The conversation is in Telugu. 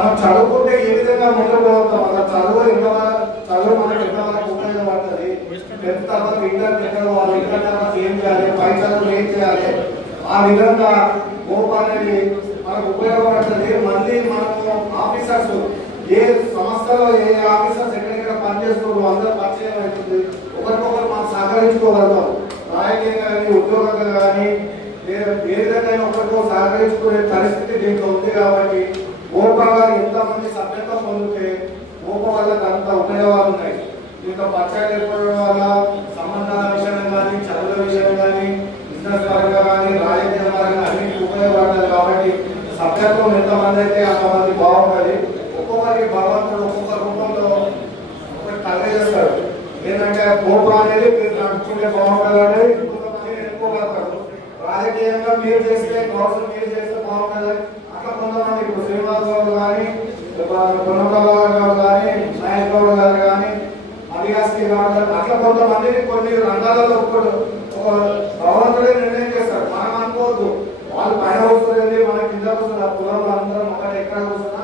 మనం చదువుకుంటే ఏ విధంగా ముందుకు పోతాం, అలా చదువు మనకి ఎంతవరకు ఉపయోగపడుతుంది, 10th తర్వాత ఇంటర్ ఎక్కడ వాళ్ళు, ఇంటర్ తర్వాత ఏం చేయాలి, పై చదువులు ఏం చేయాలి, ఆ విధంగా ఓప్ అనేది మనకు ఉపయోగపడుతుంది. మళ్ళీ మనము ఆఫీసర్స్ ఏ సంస్థలో ఏ ఆఫీసర్స్ ఎక్కడెక్కడ పనిచేస్తున్నారు అందరూ పరిచయం అవుతుంది. ఒకరికొకరు మనం సహకరించుకోగలుగుతాం. రాజకీయంగా కానీ ఉద్యోగంగా కానీ ఏ విధంగా ఒకరికొకరు సహకరించుకునే పరిస్థితి దీంట్లో ఉంది. కాబట్టి ఓపా గారు ఎంతమంది సభ్యత్వం పొందితే ఓపా వాళ్ళకి అంత ఉపయోగాలు ఉన్నాయి. దీంతో పరిచయాలు ఏర్పడడం వల్ల సంబంధాల విషయం కానీ, చదువుల విషయం కానీ, బిజినెస్ పరంగా కానీ, రాజకీయ పరంగా అన్నింటికి ఉపయోగపడతారు. కాబట్టి సభ్యత్వం ఎంతమంది అయితే అంతమంది బాగుంటుంది. ఒక్కొక్కరికి భగవంతుడు ఒక్కొక్క రూపంలో ఒకటి కలిగజేస్తాడు. ఏంటంటే ఓపా అనేది మీరు నడుచుకుంటే బాగుంటుందని కొంతమంది ఎన్నుకోగలుగుతారు. రాజకీయంగా మీరు చేస్తే గవర్నమెంట్ మీరు చేస్తే బాగుంటుంది. అట్లా కొంతమంది ఇప్పుడు శ్రీనివాస్ గౌడ్ కానీ, పొన్నప్రభాకర్ గారు కానీ, నాయక్ గౌడ్ గారు కానీ, అలియాస్కి గౌడ్ గారు, అట్లా కొంతమందిని కొన్ని రంగాలలో ఒక భగవంతుడే నిర్ణయం చేస్తారు. మనం అనుకోవద్దు వాళ్ళు పైన వస్తుంది, మన కింద వస్తుంది. ఆ కులంలో అందరం ఒకటి ఎక్కడ వస్తుంది